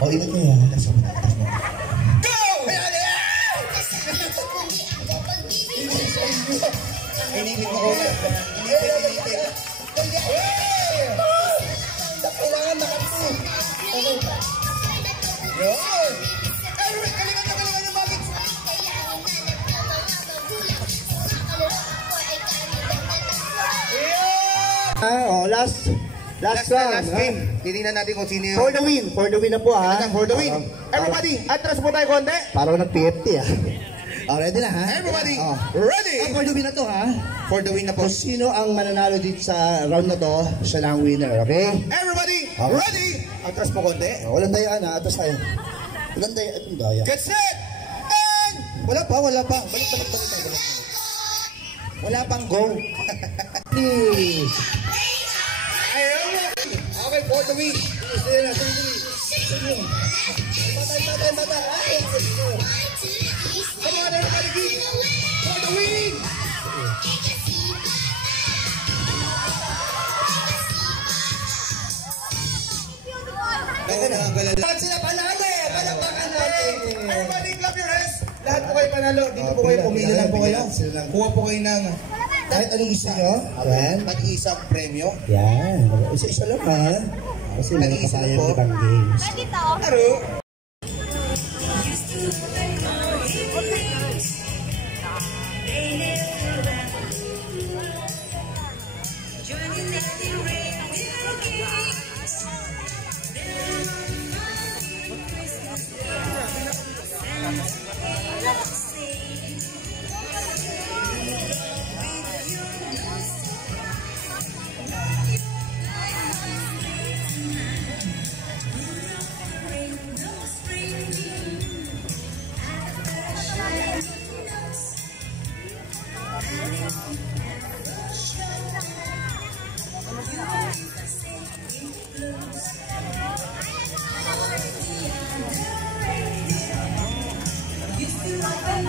O, ingat mo yan. Atas mo. Go! Inipit mo ko na. Inipit. Kailangan nakatu. Yun! Kalingan nyo, bakit? Last game. Titingnan natin kung sino yung... For the win na po ha. For the win. Everybody, atras po tayo konti. Parang nag-PFT ha. Ready na ha? Everybody, ready! For the win na to ha. For the win na po. Kung sino ang mananalo dito sa round na to, siya na ang winner, okay? Everybody, ready! Atras po konti. Walang dayaan ha, atras tayo. Walang daya. Get set! And... Wala pa. Balik. Wala pang go. Please. Okay, for the win. Batay. Come on, everybody, for the win! Bakit sila panalo eh? Palakpakan natin. Everybody, clap your hands. Lahat po kayo panalo. Dito po kayo, pumili lang po kayo. Kuha po kayo ng... Kahit anong gusto nyo? Ayan. Mag-isang premyo. Yan. Isa lang ha. Kasi may kasayang ibang games. Aro. Used to love and